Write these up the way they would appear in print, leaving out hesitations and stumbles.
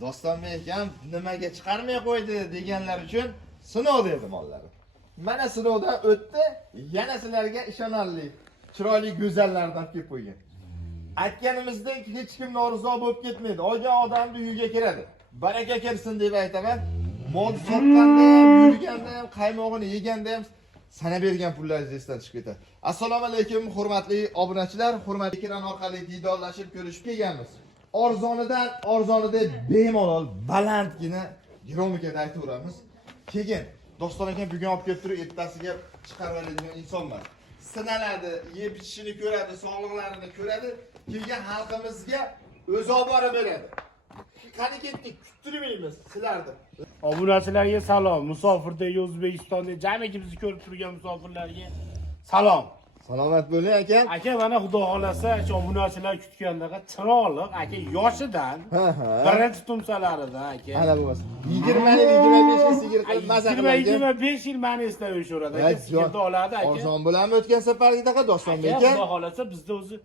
Dostonbek ham nimaga chiqarmay qo'ydi deganlar uchun sinov dedi mollari. Mana sinovdan o'tdi, yana sizlarga ishonarli, chiroyli go'zallardan kelib qo'ygan. Aytganimizdek hech kim norizo bo'lib ketmaydi. Olgan odamni uyiga kiradi. Baraka kirsin deb aytaman. Mol sotganda ham, yurganda ham, qaymog'ini yeganda ham sana bergan pullaringiz esdan chiqib ketadi. Assalomu alaykum hurmatli obunachilar, hurmatli ekran orqali diydorlashib ko'rishib kelganmiz. Arzonidan arzonida bemalol balandgina dinamikada aytaveramiz. Keyin Doston aka bugun olib kelib turib ertasiga chiqarib oladigan insonlar. Sinaladi, yeb ichishini ko'radi, sog'liqlarini ko'radi, keyin xalqimizga o'zi olib borib beradi. Qani ketdik, kuttirmaymiz sizlarni. Obunachilarga salom, musofirdagi O'zbekistonda jamiki bizni ko'rib turgan musofirlarga salom. Salomat bo'ling aka. Aka mana xudo xolasa, shu obunachilar kutgandaqa chiroyli, aka yoshidan, birinchi tumsalaridan aka. Ana bo'lmasa. 20-25 ga sigir qilib maza qiladi. 25 yil meni eslab yuradi aka. Sigirni oladi aka. Arzon bo'ladimi o'tgan safargidaqa Dostonbek aka? Xudo xolasa bizda o'zi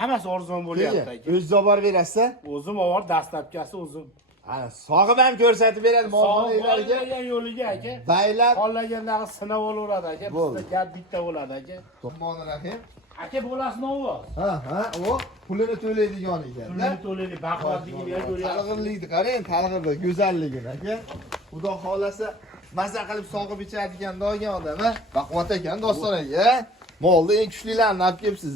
hammasi arzon bo'lyapti aka. O'zingiz olib borib berasiz? O'zim olib dastlabkasi o'zim. Ana sog'ib ham ko'rsatib beradi muomalalariga. Sog'ib yo'liga aka. Baylab xohlagandaqa sinab olaveradi aka. Bizda gap bitta bo'ladi aka. To'g'ri rahim. Aka bo'lasini ovoz. Ha, o pulini to'laydigan ekan. Pulini to'laydi, baquvvatligini ko'ryapsiz. Talg'irlikni qarang, talg'irni go'zalligini aka. Xudo xolasa maza qilib sog'ib ichadigan do'gan odam, ha? Baquvvat ekan Doston aka. Molni eng kuchlilarini olib kelibsiz.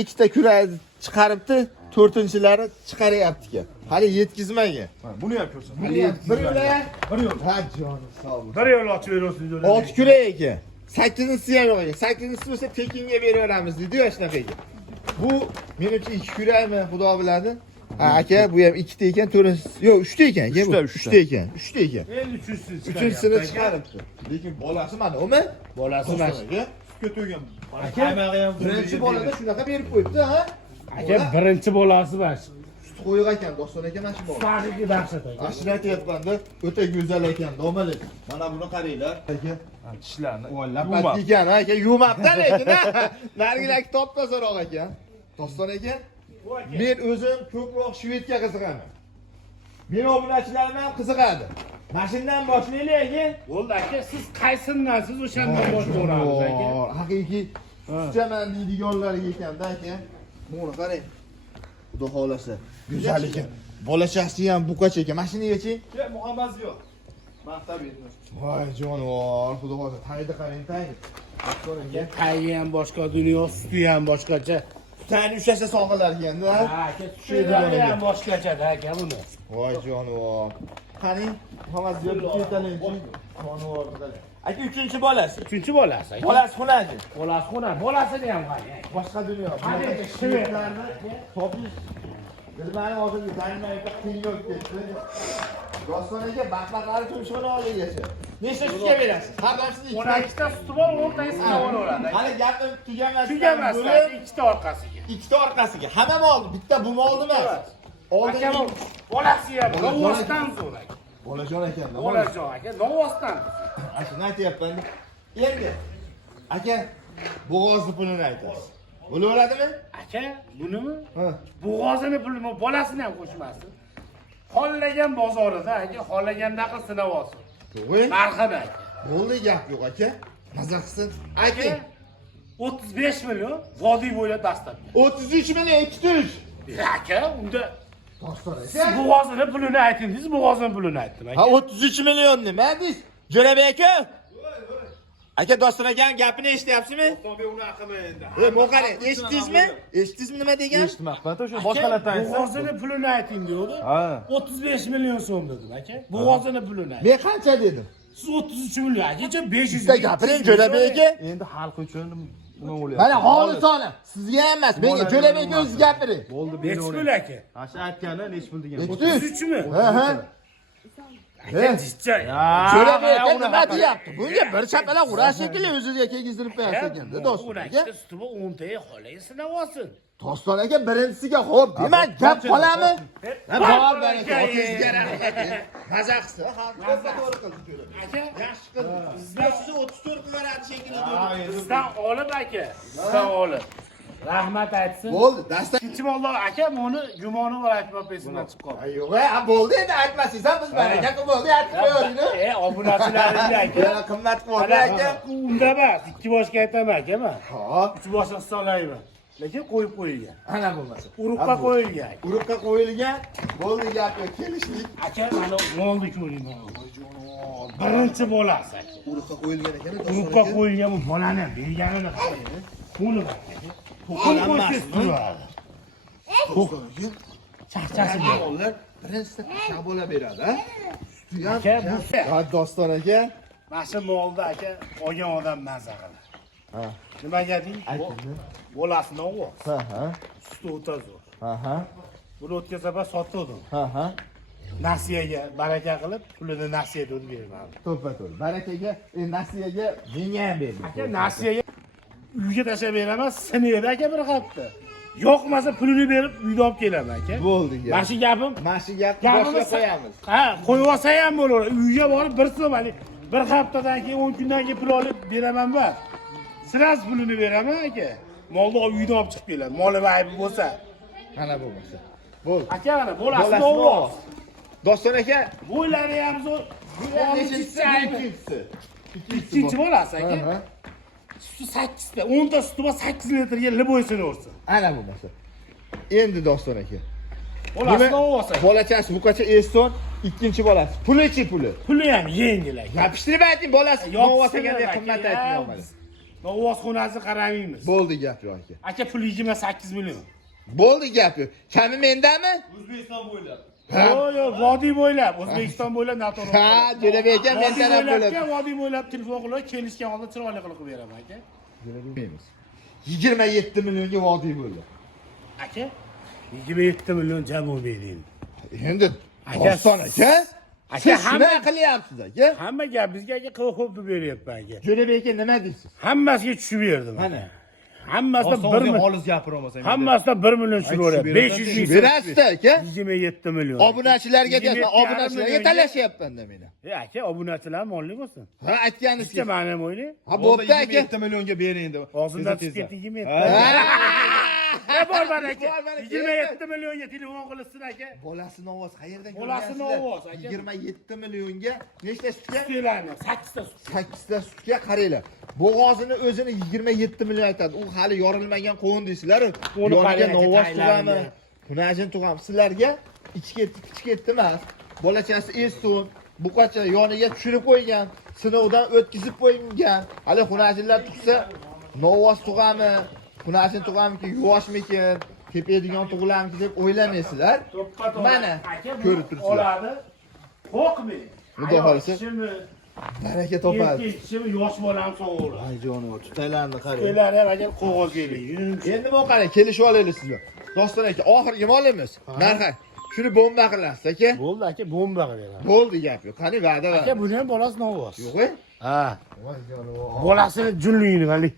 Ikkita kurakni chiqaribdi, to'rtinchilari chiqaryapti ekan. Hali yetkizmagan. Buni ham ko'rsin. Bir yo'la. Bir yo'l. Ha jonim sog' bo'l. Bir yo'l ochib berasiz yo'lni. 6 kurak ekan. 8-si ham yo'q ekan. 8-si bo'lsa tekinga beraveramiz dedi-yu shunaqa ekan. Bu menimcha 2 kurakmi, xudo biladi. Ha aka, bu ham 2 ta ekan, 4-si yo'q, 3 ta ekan. 3 ta ekan. 3 ta ekan. Endi 3-sini Uchinchisini chiqaribdi. Lekin bolasi mana, umi? Bolasi mana. Sutga to'ygan. Qaymog'i ham birinchi bolada shunaqa berib qo'yibdi, ha? Aka birinchi bolasi mana. Sut qo'yiq ekan, Doston aka mana shu bola. Stariki dahshat aka. Ashna aytyapman-da, o'ta go'zal ekan, domalik. Mana buni qaranglar. Aka, Tishlarni. lapat ekan, aka, yuvmabdi lekin, ha. Nargilaki top-tozaroq ekan. Doston aka, men o'zim ko'proq shvedga qiziqaman. Men obunachilarim ham qiziqadi. Mashindan boshlaylik aka. Bo'ldi aka, siz qaysindan siz o'shandan boshlayveramiz aka. Haqiqiy sutaman deydiganlarga ekanda aka. Buni qarang. Xudo xolasa. Go'zal ekan. Bolachasi ham buqacha ekan. Mashinaga-chi? Ya Muhammad yo'q. Maqtab berdim. Voy jonivor, xudo xolasa. Taydi qarang, taydi. Tayi ham boshqa dunyo, suti ham boshqacha. Tayni ushlashsa sog'alar ekanda. Ha aka, tushiradi ham boshqacha-da aka buni. Voy jonivor. Qarang, Muhammad yo'q ketaling. Jonivor. Aka 3-chi bolasi. 3-chi bolasi aka. Bolasi xunaji. Bolasi xunar, bolasini ham qarang. Boshqa dunyo. Hadi, shvedlarni topish. Bilmani hozirgi daynoyga qiyin ketdi. Dostoniga baqbaqlari tumshug'ini olgacha. Nechta sutga berasiz? Har doim 12 ta suti bor, 10 tasi olaveradi. Hali gapim tugamas. Tugamas, ikkita orqasiga. Ikkita orqasiga. Hamma mol, bitta bu molni emas. Aka bolasi ham novvosdan zo'r aka. Bolajon ekan-da. Bolajon aka, novvosdan. Shuni aytyapman. Endi aka bo'g'ozni pulini aytasiz. Bo'laveradimi? Aka, bunimi? Ha. Bo'g'ozini pulini, bolasini ham qo'shmasin. Xollagan bozorida aka, xollagandaqa sinab olsin. To'g'ri. Marhaba aka. Bo'ldi gap yo'q aka. Maza qilsin. Ayting. 35 million vodiy bo'ylab dastlab. 33 million 2 Aka, unda Doston siz aka. bo'g'ozini pulini aytdingiz, bo'g'ozini pulini aytdim aka. Ha 33 million nima deysiz? Jo'rabek aka. Aka Doston akaning gapini eshityapsizmi? To'g'ri uni aqimi endi. Mo'qara, eshitdingizmi? Eshitdingizmi nima degan? Eshitmabman. O'sha boshqalardan aytsa. Bo'g'ozini pulini ayting dedi. Ha. 35 million so'm dedim aka. Bo'g'ozini pulini ayting. Men qancha dedim? Siz 33 million akacha 500 Bitta gapiring Jo'rabek aka. Endi xalq uchun nima bo'lyapti? Mana xolis olim. Sizga ham emas, menga Jo'rabek aka o'zingiz gapiring. Bo'ldi, Nechi pul aka? Ha, shu aytgani nechi pul degan. 33 mi? Ha. Aka jitcha. Jo'rabek aka nima deyapti? Bunga bir chapalaq urash shekilli o'ziga kelgizdirib qo'yasiz ekanda, Doston aka. Aka suti 10 taga xolayga sinab olsin. Doston aka birinchisiga xo'p, demak gap qolami? Ha, bor baraka, otangizga rahmat. Maza qilsa, ha, to'g'ri qildi Jo'rabek. Aka, Yaxshi qildi. Sizga sizni 34 qilaradi shekilli. bizdan olib aka. Bizdan olib. Rahmat aytsin. Bo'ldi, dastak. Ikkinchi molda aka buni gumoni bor aytib esimdan chiqib qoldi. Yo'q, bo'ldi endi aytmasangiz biz baraka qilib bo'ldi, aytib qo'yaylik. Obunachilaringga aka. Yana qimmat qildi aka. Unda emas, ikki boshga aytaman aka men. Xo'p, Uch boshga hisoblayman. Lekin qo'yib qo'yilgan. ana bo'lmasa. Urug'ga qo'yilgan. Urug'ga qo'yilgan. Bo'ldi gap yo'q, kelishdik. Aka mana molni ko'ring. Birinchi bolasi aka. Urug'ga qo'yilgan ekan. Urug'ga qo'yilgan bu bolani ham berganini qarang. Buni bak. To'qol qo'ysiz turadi. Chaqchasi Ular birinchisi pisha bo'la beradi, ha? Suti ham. Aka, bu Ha, Doston aka. mana shu molda aka olgan odam mazza qiladi. Ha. Nimaga deng? Bolasini o'g'il. Ha. Suti o'ta zo'r. Ha. Buni o'tkazaba sotdim. Ha. Nasiyaga baraka qilib, pulini nasiyaga o'tib beraman. To'ppa-to'g'ri. Barakaga, nasiyaga menga ham berdi. Aka nasiyaga uyga tashlab beraman, sinadi aka bir hafta. Yo'qmasa pulini berib uyda olib kelaman aka. Bo'ldi gap. Mana shu gapim. Mana shu gapni boshqa qo'yamiz. Ha, qo'yib olsa ham bo'laveradi. Uyga borib bir so'm, bir haftadan keyin 10 kundan keyin pul olib beraman bas. Siraz pulini beraman aka. Molni uydan olib chiqib kelaman. Moli aybi bo'lsa. Mana bo'lmasa. Bo'ldi. Aka mana bolasini o'g'il. Doston aka, Bo'ylari ham zo'r. nechinchisi? Ikkinchi bolasi aka. Suti 8 ta, 10 ta suti bor 8 litrga lib o'ysini ursin. Ana bo'lmasa. Endi Doston aka. Bolasini o'g'il. Bolachasi buqacha Eston, ikkinchi bolasi. Pulichi puli. Puli ham yengil aka. Gapishtirib ayting, bolasi novosaganda qimmat aytmayman. Novosxonasi qaramaymiz. Bo'ldi gap yo'q aka. Aka pul 28 million. Bo'ldi gap yo'q. Kami mendami? O'zbekiston bo'ylab. Yo'q, vodiy bo'ylab, O'zbekiston bo'ylab noto'g'ri. Ha, Jo'rabek aka mendan ham bo'ladi. Vodiy bo'ylab telefon qilib, kelishgan holda chiroyli qilib beraman aka. Bilmaymiz. 27 millionga vodiy bo'ldi. Aka, 27 million jam bo'lmaydi. Endi Doston aka, Aka hamma qilyapsiz aka. Hamma gap bizga aka qo'yib beryapman aka. Jo'rabek aka nima deysiz? Hammasiga tushib berdim. Mana. Hammasidan 1 million. Xolis gapiraolmasam. Hammasidan 1 million tushiraveradi. 500 ming. Berasiz aka. 27 million. Obunachilarga deyapman, obunachilarga talashyapman-da meni. Aka, obunachilar molli bo'lsin. Ha, aytganingiz Sizga ma'lum ham o'ylaydi. Ha, bo'pti aka. 27 millionga bering endi. Og'zimdan chiqib ketdi 27. Bor mana aka. 27 millionga telefon qilsin aka. Bolasini ovoz qayerdan Bolasini ovoz aka. 27 millionga nechta sutga? Sutlarni 8 ta sut. 8 ta sutga qaranglar. Bo'g'ozini o'zini 27 million aytadi. U hali yorilmagan qo'yin deysizlar. Yoniga novoz tug'ami, xunajin tug'ami. Sizlarga ichki ketdi emas. Bolachasi Eston, buqacha yoniga tushirib qo'ygan, sinovdan o'tkazib qo'ygan. Hali xunajinlar tug'sa, novoz tug'ami, xunajin tug'amiki, yuvoshmikin, tepadigan tug'lamiki deb o'ylamaysizlar. Mana ko'rib turibsizlar. Oladi. Qo'rqmang. Xudo xolisa baraka topadi. Kishimi yosh bolam sog'ur. Ay jonim, tutaylarni qarang. Ular ham agar qog'oz keling. Endi bu qarang, kelishib olaylik sizlar. Doston aka, oxirgi molimiz. Narxa. Shuni bomba qilasiz aka. Bo'ldi aka, bomba qilaman. Bo'ldi gap yo'q. Qani va'da va. Aka, buni ham bolasi novoz. Yo'q-ku? Ha. Bolasini junligini qali.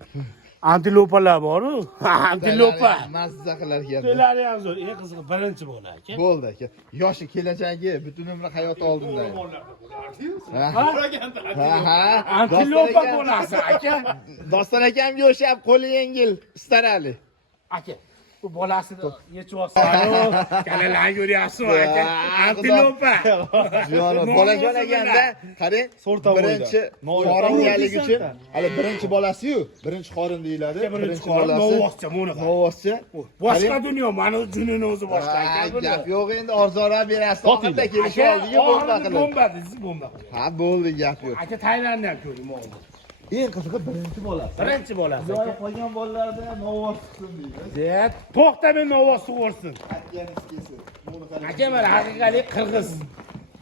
Antilopalar bor-ku. Antilopa. Mazza qilar ekan. Ular ham zo'r. Eng qizig'i birinchi bola aka. Bo'ldi aka. Yoshi kelajagi, butun umri hayot oldinda. Ha. Antilopa bolasi aka. Doston akam yo'shab, qo'li yengil, istarali. Aka, bu bolasini yechib olsa, kalalarni ko'ryapsizmi aka? Antilopa. Jonim, bolajon ekanda, qarang, birinchi qoringanlik uchun, hali birinchi bolasi-yu, birinchi qorin deyiladi. Birinchi qorin novvoscha, buni qara. Novvoscha. Boshqa dunyo, mana junini o'zi boshqa aka. Gap yo'q endi, arzonroq berasiz. Oxirida kelishib oldik-ku, bomba qilib. Bomba deysiz, bomba. Ha, bo'ldi, gap yo'q. Aka Tailandni ham ko'ring oldi. Eng qizig'i birinchi bolasi. Birinchi bolasi. Joyi qolgan bolalarda novoz chiqsin deydi. To'xta, men novoz sug'ursin. Aytganingiz kelsin. Buni qarang. Aka mana haqiqiy qirg'iz.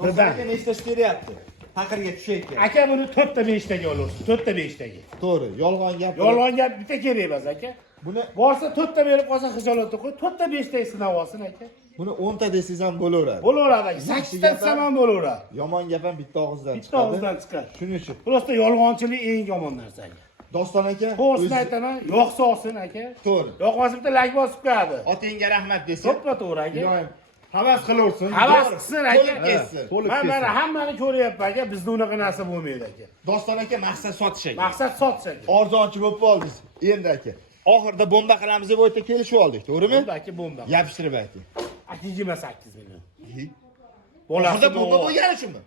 Birdan nechtasi keryapti? Faqirga tushayotgan. Aka buni 4 ta 5 taga olasiz. 4 ta 5 taga. To'g'ri, yolg'on gap. Yolg'on gap bitta kerak emas aka. Buni Borsa 4 ta berib qolsa xijolatda qo'y, 4 ta 5 ta sinab olsin aka. buni 10 ta desangiz ham bo'laveradi. Bo'laveradi aka. 8 ta desam ham bo'laveradi. Yomon gap ham bitta og'izdan Bitta og'izdan chiqadi. Shuning uchun Prosta yolg'onchilik eng yomon narsa aka. Doston aka, To'g'risini aytaman, yo'qsa olsin aka. to'g'ri. Yo'qmasa bitta like bosib qo'yadi. Otangga rahmat desa, To'ppa to'g'ri aka. iloyim havas qilaversin. Havas qilsin aka. To'lib ketsin. Mana hammani ko'ryapman aka, bizda unaqa narsa bo'lmaydi aka. Doston aka maqsad sotish aka. Maqsad sotish aka. Arzonchi bo'lib qoldingiz. Endi aka, oxirida bomba qilamiz deb o'tda kelishib oldik, to'g'rimi? Bomba aka bomba. Yopishtirib ayting. Aka 28 million. Oxirida bomba bo'lgani uchunmi?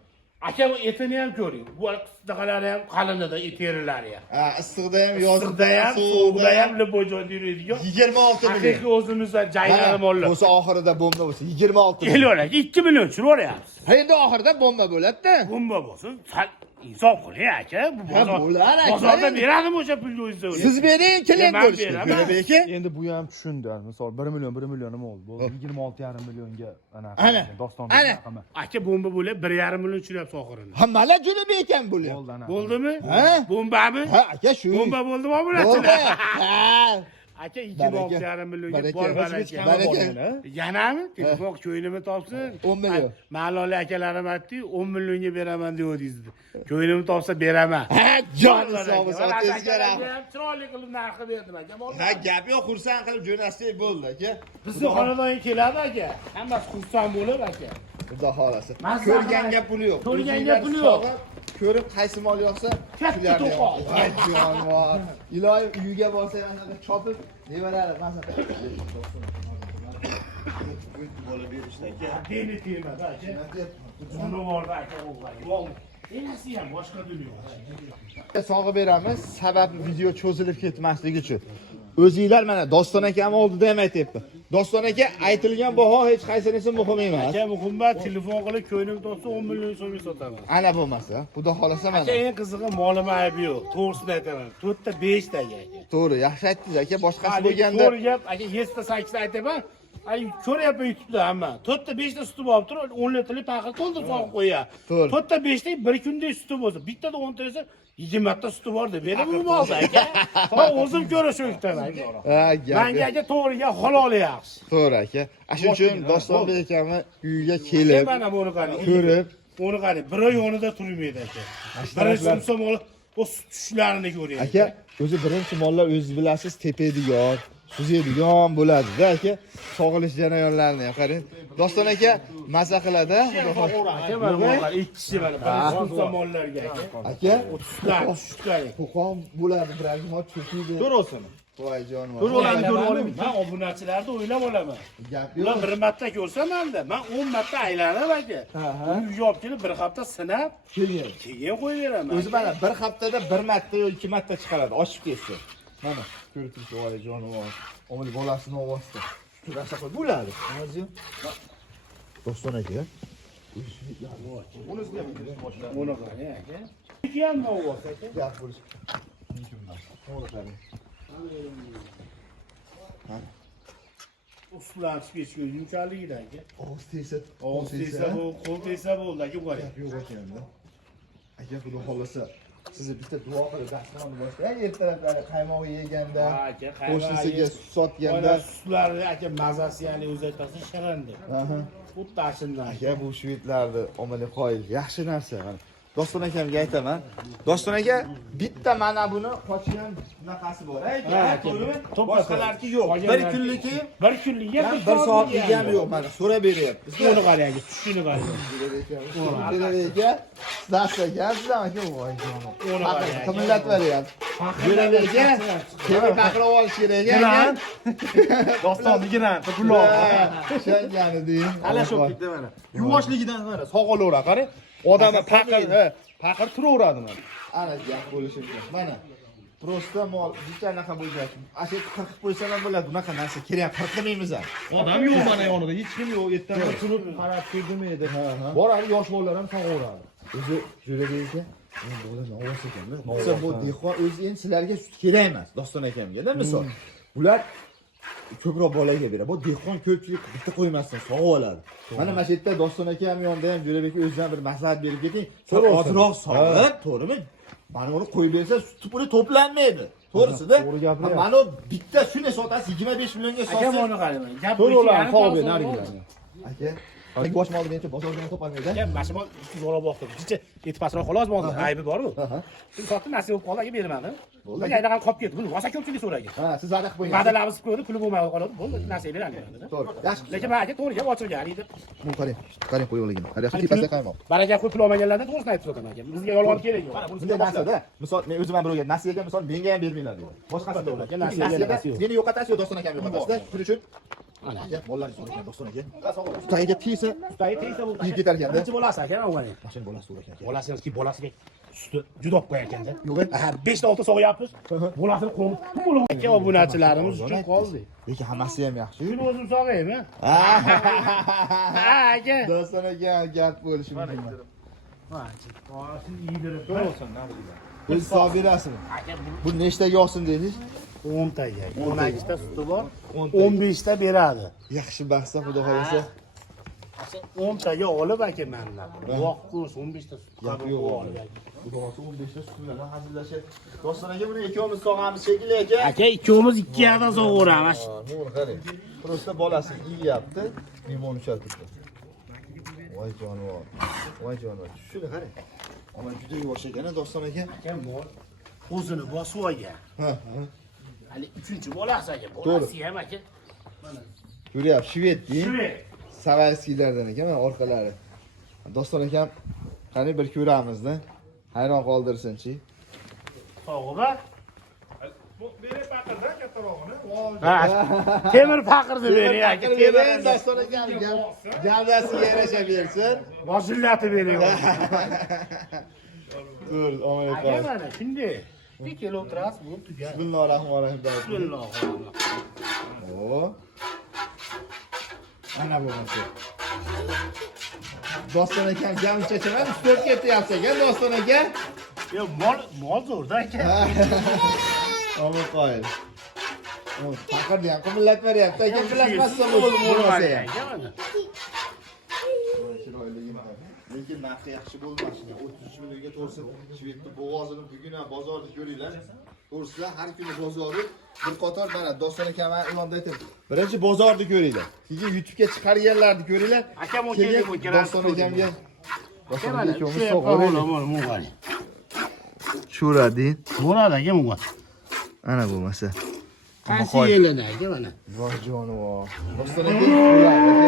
Aka bu etini ham ko'ring. Bu qisqalari ham qalinida terilar ham. Ha, issiqda ham, yozda Ham, sovuqda ham libojoyda yuradigan. 26 million. Haqiqiy o'zimizdan jaynari mollar. Bo'lsa oxirida bomba bo'lsa 26 million. Elon aka 2 million tushiryapsiz. Ha, endi oxirida bomba bo'ladi-da. Bomba bo'lsin, sal insof qiling aka. Bu bozor. bo'lar aka. Bozorda beradimi o'sha pulni o'zingiz? Siz bering, klient Men bo'lishni. beraman. Jo'rabek aka. Endi bu ham tushundi. Misol 1 million nima bo'ldi? Bu 26,5 millionga Ana. doston Ana. raqami. Aka bomba bo'lib 1,5 million tushiryapsiz oxirini. Ha, mana Jo'rabek ekan bo'lyapti. Bo'ldi ana. Bo'ldimi? Ha? Bombami? Ha, aka shu. Bomba bo'ldimi bular? Bo'ldi. Ha. Aka 2,5 millionga Baraka. bor Baraka. baraka. Yanami? Telefon ko'yinimi topsin. 10 million. Ma'loli akalarim aytdi, 10 millionga beraman deyapsiz. Ko'yinimi topsa beraman. Ha, jon hisobi sotingizga rahmat. Chiroyli qilib narxi berdim aka. Ha, gap yo'q, xursand qilib jo'natsak bo'ldi aka. Bizni xonadonga keladi aka. Hammasi xursand bo'lib aka. Xudo xolasa. Maslahat. Ko'rganga puli yo'q. Ko'rganga puli yo'q. Ko'rib qaysi mol yoqsa, Katta shularni to'qol. yoqdi. Voy jonivor. Iloyim uyiga borsa anaqa chopib, nevarali masalan. Bola berishdi aka. Deni temada aka. Jonivorda aka o'g'il. Endi ham boshqa dunyo. Sog'i beramiz, sababi video cho'zilib ketmasligi uchun. O'zingizlar mana Doston akam oldida ham aytibdi. Doston aka aytilgan baho hech qaysinisi muhim emas. Aka muhimmat telefon qilib ko'ynim topsa 10 million so'mga sotaman. Ana bo'lmasa, xudo xolasa mana. Aka eng qizig'i molim aybi yo'q. To'g'risini aytaman. 4 ta 5 ta aka. To'g'ri, yaxshi aytdingiz aka, boshqasi bo'lganda To'g'ri gap, aka 7 ta 8 ta aytaman. Ay ko'ryapman YouTube'da hamma. 4 ta 5 ta suti olib turib, 10 litrli paqir to'ldirib sog'ib qo'yya. To'g'ri. 4 ta 5 ta bir kunda suti bo'lsa, bittada 10 ta desa 20 ta suti bor deb berib bo'ldi aka. Men o'zim ko'rishim aka. ha, gap. Menga aka to'g'riga halol yaxshi. To'g'ri aka. Shuning uchun Dostonbek akamni uyiga kelib, Mana buni qarang. ko'rib, Uni qarang, bir oy yonida turmaydi aka. Birinchi misol o sut tushlarini ko'ring. aka, o'zi birinchi mollar o'zingiz bilasiz, tepadigan, suzadigan bo'ladi-da aka. Sog'ilish jarayonlarini ham qarang. Doston aka maza qiladi, xudo xolasa. Aka mana bu qarang, ikki kishi mana birinchi misol mollarga aka. Aka, O tushlar, tushlar. qo'qon bo'ladi, birinchi mol cho'kiydi. To'g'risi. Voy jonivor. Men obunachilarni o'ylab olaman. Gap Ular yo'q. bir marta ko'rsa menda, men 10 marta aylanib aka. Uyga olib kelib bir hafta sinab, Keyin. keyin qo'yib beraman. O'zi mana bir haftada bir marta yo 2 marta chiqaradi, ochib ketsa. Mana, ko'rib turibsiz, voy jonivor. Omil bolasini ovosdi. Turasa qo'y bo'ladi. Hozir. Doston aka. Uni qarang aka. Ikki ham ovoz aka. Gap bo'lish. Mumkin emas. To'g'ri qarang. Ustidan chiqishga yumshoqligidan aka. Og'iz tegsa, Og'iz tegsa bu, qo'l tegsa bo'ldi aka qarang. yo'q ekanda. Aka xudo xolasa sizni bitta duo qilib dasturxonni boshlang. Ertalab qaymoq yeganda, Aka qo'shnisiga sut sotganda. sutlarni aka mazasi ya'ni o'zi aytasiz shirindir. Aha. Xuddi ashundan. Aka bu shvedlarni omili qoyil, yaxshi narsa. Doston akamga aytaman. Doston aka bitta mana buni qochgan bunaqasi bor. Aka, to'g'rimi? Boshqalarki yo'q. Bir kunligi, bir kunlik bir soatligi ham yo'q. Mana so'rab beryapmiz. Uni qarang aka, tushishini qarang. Jo'rabeka, dastaga sizlar aka voy jonim. Uni qarang. Qimillatib beryapti. Jo'rabeka, keyin paqirov olish kerak ekan. Dostonligidan pullar. Ishongani deyin. Talashib ketdi mana. Yuvoshligidan mana sog'alavera qarang. Odamlar paqir turaveradi mana. Ana gap bo'lishi kerak. Mana prosta mol bitta anaqa bo'lgan. Asha qirqib qo'ysam ham bo'ladi. Bunaqa narsa kerak, qirqmaymiz ham. Odam yo'q mana yonida, hech kim yo'q. Ertaga turib qarab kelmaydi. Boradi, yosh bolalar ham sog'averadi. O'zi Jo'rabeka, men bolam ovoz ekan-da. O'zi bu dehqon o'zi endi sizlarga sut kerak emas, Doston akamga-da misol. Ular ko'proq bolaga beradi. Bu dehqon ko'pchilik bitta qo'ymasdan sog'ib oladi. Mana mana shu yerda Doston aka ham yonida ham Jo'rabeka o'zidan bir maslahat berib keting. Ozroq sog'ib, to'g'rimi? Mana uni qo'yib bersa, sut puli to'planmaydi. To'g'risida. Mana bitta shunday sotasiz 25 millionga Aka sotsa. buni qarang. Gap To'g'ri bo'yicha sog'ib narigilarni. Aka, Hali bosh molni mencha bozordan topolmaydi. Aka, mana shu mol 300 so'rab boqdim. Kecha yetib pastroq xolos bo'ldi. Aybi bormi? Shuni sotdim, nasib bo'lib qoldi, aka bermadi. Bo'ldi. Bunga aynan qolib ketdi. Buni rosa ko'pchilik so'ragan. Ha, siz va'da qilib qo'ying. Va'dalarni qilib qo'ydi, puli bo'lmay qoladi. Bo'ldi, nasib beradi. To'g'ri. Yaxshi. Lekin men aka to'g'ri gap ochilgan deb. Bu qarang. Qarang qo'yingligini. Qarang, tepasida qaymoq. Baraka qo'yib pul olmaganlardan to'g'risini aytib o'taman aka. Bizga yolg'on kerak yo'q. Mana Bunday narsada, misol men o'zim ham birovga nasiyaga misol menga ham bermanglar deydi. Boshqasida bo'ladi. Nasiyaga meni yo'qotasiz, yo Doston akam yo'qotasizda. Shuning uchun ana aka, mollar so'ragan Doston aka. Tutagiga tegsa, tegsa bu yeb ketar ekanda. birinchi bolasi aka, avvalo. Mashina bolasi so'ragan aka. Bolasiga bolasiga suti juda olib qo'ygan ekanda. Yo'q. Ha, 5 ta 6 sog'yapmiz. Bolasini qo'mib, pul aka obunachilarimiz uchun qoldi. Lekin hammasi ham yaxshi. Shuni o'zim sog'aymi? Ha, aka. Doston aka gap bo'lishi mumkin. Ha, siz yedirib Bo'lsin, nima deyman. Biz hisob berasizmi? aka, Bu nechtaga olsin deysiz? 10 ta aka. 12 ta suti bor. 15 ta beradi. Yaxshi bahsda xudo xolasa. 10 taga olib aka mendan. Voq kurs 15 ta suti Gap qabul yo'q. olib aka. Xudo xolasa 15 ta sut bilan hazillashib. Doston aka buni ikkimiz sog'amiz shekilli aka. Aka, ikkimiz 2 yerdan sog'oramiz. Mo'l qarang. Prosta bolasi yeyapti, limon uchatibdi. Voy jonivor. Voy jonivor. Shuni qarang. Ama juda yuvosh ekan, Doston aka. Aka, mol o'zini bosib olgan. Ha. Hali 3-chi bolasi aka. Bolasi ham aka. Ko'ryapsiz, shvedki. Shvet. Savayskiylardan ekan, mana orqalari. Doston akam qani bir ko'ramizda. Hayron qoldirsin-chi. Sog'ba. Bu beri paqirda kattarog'ini. Ha, temir paqirni bering aka. Temir Doston akam gavdasiga yarasha bersin. Boshillatib bering. Tur, omon Aka, qol. mana shunday. Bir kilo o'tirasiz, bo'lib tugar. Bismillahirrohmanirrohim. Bismillahirrohmanirrohim. O. Ana bo'lmasa. Doston akam jamcha chaman 4 ketyapti ekan Doston aka. Yo, mol zo'rda aka. Omon qo'yil. O, faqirni ham qimillat beryapti. Aka bilmasmasa bo'lmasa ham. Lekin narxi yaxshi bo'lmasin. 33 millionga to'g'risi Shvedni bo'g'ozini bugun ham bozorda ko'ringlar. To'g'risida har kuni bozorda bir qator mana Doston akam e'londa aytib. Birinchi bozorni ko'ringlar. Keyin YouTube'ga chiqarganlarni ko'ringlar. Akam o'tgan Doston akamga Doston mana akamiz shu sog'oraylik. Sho'radin. Bo'ladi aka, bunga. Ana bo'lmasa. Qaysi yelini aka mana? Voh jonivor. Doston aka, aka.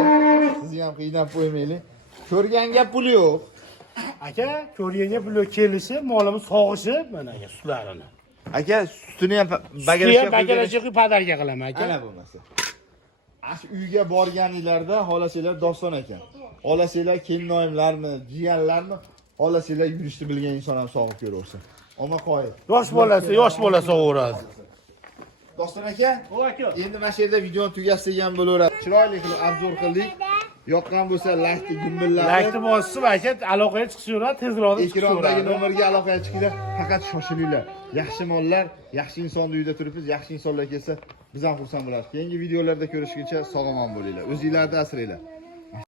Sizni ham qiynab qo'ymaylik. Ko'rganga pul yo'q. Aka, ko'rganga pul kelishi, molimiz sog'ishi mana aka sutlarini. Aka, sutini ham bagalashga qo'yib padarga qilaman aka. Ana bo'lmasa. Ash uyga borganinglarda xolasanglar Doston aka. Xolasanglar kelinoyimlarmi, jiyanlarmi, xolasanglar yurishni bilgan inson ham sog'ib ko'raversin. Omma qo'yib. Yosh bolasi o'radi. Doston aka, O aka. endi mana shu yerda videoni tugatsak bo'laveradi. Chiroyli qilib obzor qildik. Yoqqan bo'lsa like gumbillarni, Like bosib aka aloqaga chiqishaveradi, tezroq ekrandagi nomerga aloqaga chiqinglar. Faqat shoshilinglar. Yaxshi mollar, yaxshi insonni uyda turibmiz, yaxshi insonlar kelsa biz ham xursand bo'lamiz. Keyingi videolarda ko'rishguncha sog' omon bo'linglar. O'zingizlarni asranglar.